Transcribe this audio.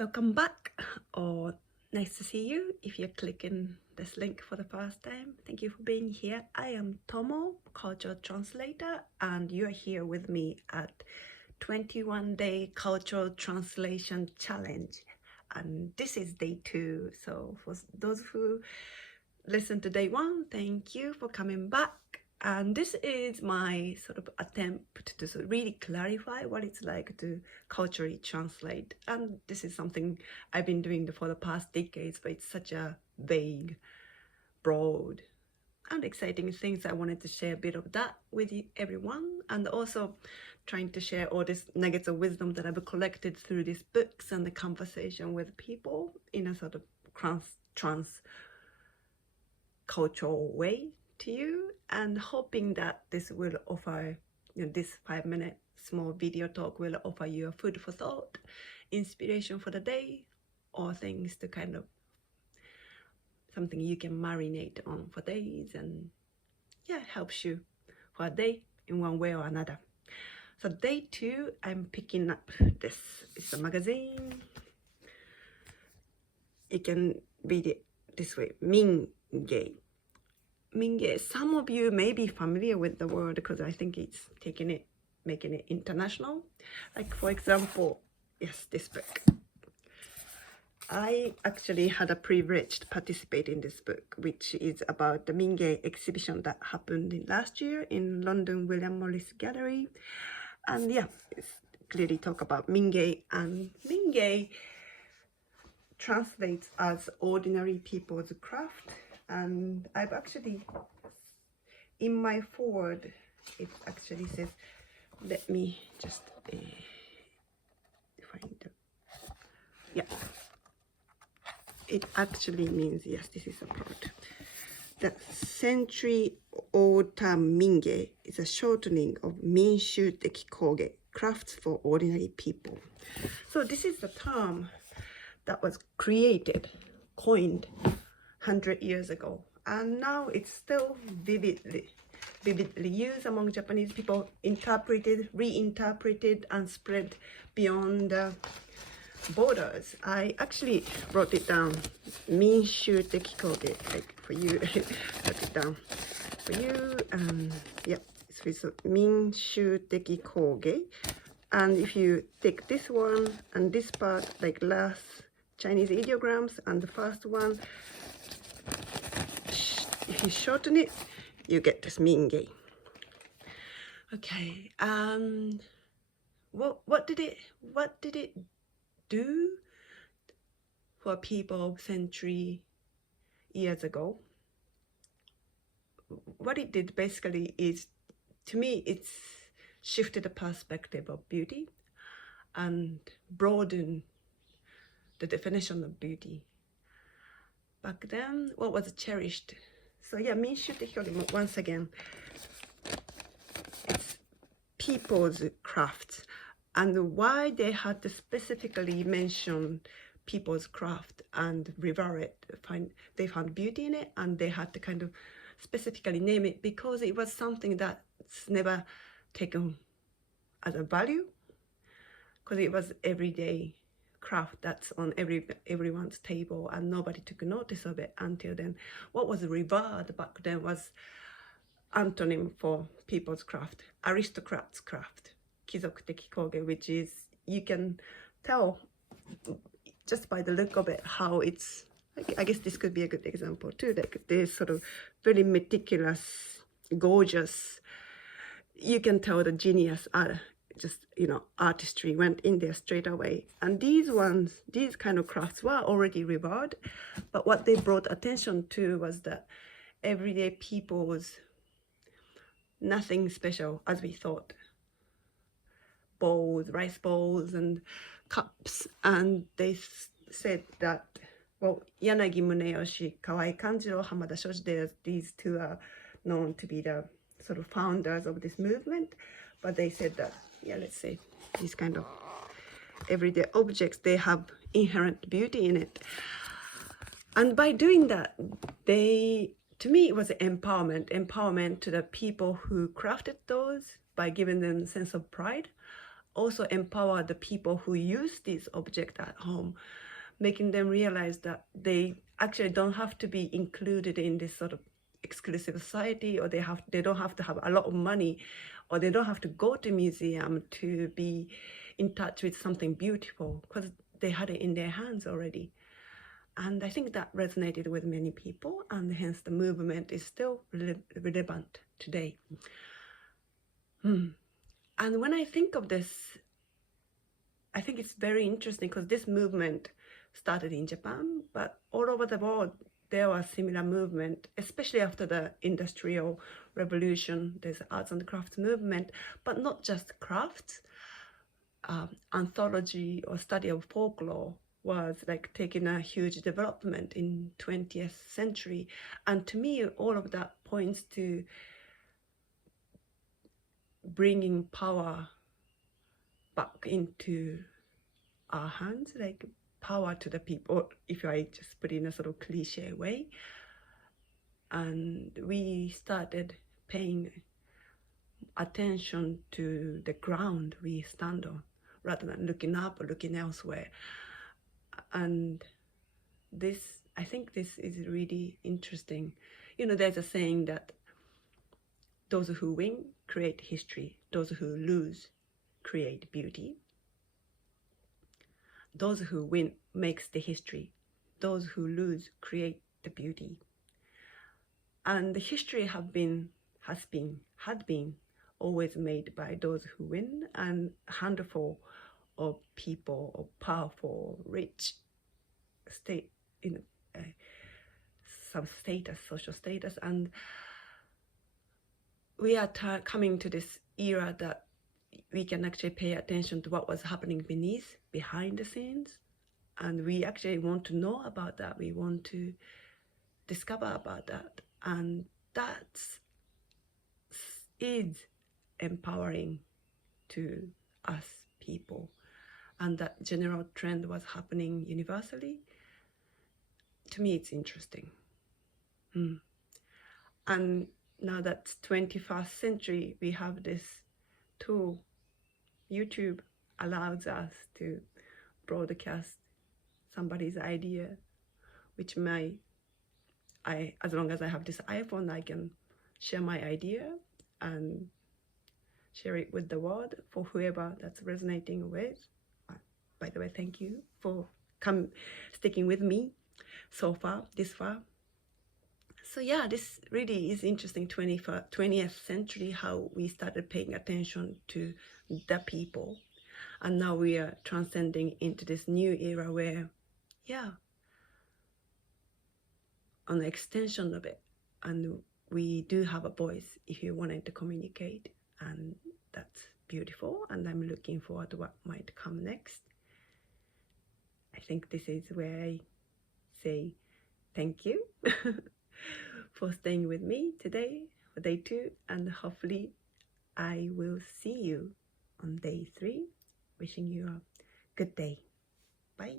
Welcome back, or nice to see you if you're clicking this link for the first time. Thank you for being here. I am Tomo, cultural translator, and you're here with me at 21-day cultural translation challenge. And this is day 2. So for those who listened to day 1, thank you for coming back. And this is my sort of attempt to really clarify what it's like to culturally translate. And this is something I've been doing for the past decades, but it's such a vague, broad, and exciting things. I wanted to share a bit of that with everyone, and also trying to share all these nuggets of wisdom that I've collected through these books and the conversation with people in a sort of trans-cultural way to you, and hoping that this will offer, this 5-minute small video talk will offer you a food for thought, inspiration for the day, or things to kind of something you can marinate on for days, and helps you for a day in one way or another. So day 2, I'm picking up this. It's a magazine. You can read it this way, Mingei. Mingei, some of you may be familiar with the word because I think it's making it international. Like, for example, yes, this book. I actually had a privilege to participate in this book, which is about the Mingei exhibition that happened last year in London William Morris Gallery. And it's clearly talk about Mingei, and Mingei translates as ordinary people's craft. And I've actually, in my forward, it actually says, let me just find it. It actually means, yes, this is a part. The century-old term Mingei is a shortening of Minshu Deki Koge, crafts for ordinary people. So this is the term that was coined 100 years ago, and now it's still vividly used among Japanese people, interpreted, reinterpreted, and spread beyond borders. I actually wrote it down, Minshu Deki Koge, like for you. Wrote it down for you. So Minshu Deki Koge, and if you take this one and this part, like last Chinese ideograms, and the first one, if you shorten it, you get this Mingei. Okay, what did it do for people century years ago? What it did basically is, to me, it's shifted the perspective of beauty and broadened the definition of beauty. Back then, what was cherished? So Minshu Deki, once again, it's people's crafts, and why they had to specifically mention people's craft and revere it. They found beauty in it, and they had to kind of specifically name it because it was something that's never taken as a value, because it was everyday craft that's on everyone's table, and nobody took notice of it until then. What was revered back then was antonym for people's craft, aristocrats' craft, kizoku deki koge, which is, you can tell just by the look of it how it's, I guess this could be a good example too, like this sort of very meticulous, gorgeous, you can tell the genius just artistry went in there straight away. And these kind of crafts were already revered, but what they brought attention to was that everyday people was nothing special as we thought. Bowls, rice bowls and cups, and they said that, well, Yanagi, Muneyoshi, Kawai, Kanjiro, Hamada, Shoji, these two are known to be the sort of founders of this movement, but they said that, let's say these kind of everyday objects, they have inherent beauty in it. And by doing that, to me, it was empowerment to the people who crafted those, by giving them a sense of pride also empower the people who use this object at home, making them realize that they actually don't have to be included in this sort of exclusive society, or they don't have to have a lot of money, or they don't have to go to museum to be in touch with something beautiful, because they had it in their hands already. And I think that resonated with many people, and hence the movement is still relevant today. And when I think of this, I think it's very interesting because this movement started in Japan, but all over the world there was similar movement, especially after the Industrial Revolution. There's arts and crafts movement, but not just crafts. Anthology or study of folklore was like taking a huge development in 20th century. And to me, all of that points to bringing power back into our hands, like power to the people, if I just put it in a sort of cliche way. And we started paying attention to the ground we stand on, rather than looking up or looking elsewhere. And this, I think this is really interesting. You know, there's a saying that those who win create history, those who lose create beauty. Those who win makes the history, those who lose create the beauty. And the history had been always made by those who win, and a handful of people, or powerful, rich, state in some status, social status. And we are coming to this era that we can actually pay attention to what was happening behind the scenes, and we actually want to know about that. We want to discover about that, and that is empowering to us people. And that general trend was happening universally. To me, it's interesting. And now that's 21st century, we have this tool. YouTube allows us to broadcast somebody's idea, which as long as I have this iPhone, I can share my idea and share it with the world for whoever that's resonating with. By the way, thank you for sticking with me this far. So yeah, this really is interesting, 20th century, how we started paying attention to the people. And now we are transcending into this new era where, yeah, on the extension of it, and we do have a voice if you wanted to communicate, and that's beautiful. And I'm looking forward to what might come next. I think this is where I say thank you for staying with me today for day 2, and hopefully I will see you on day 3. Wishing you a good day. Bye.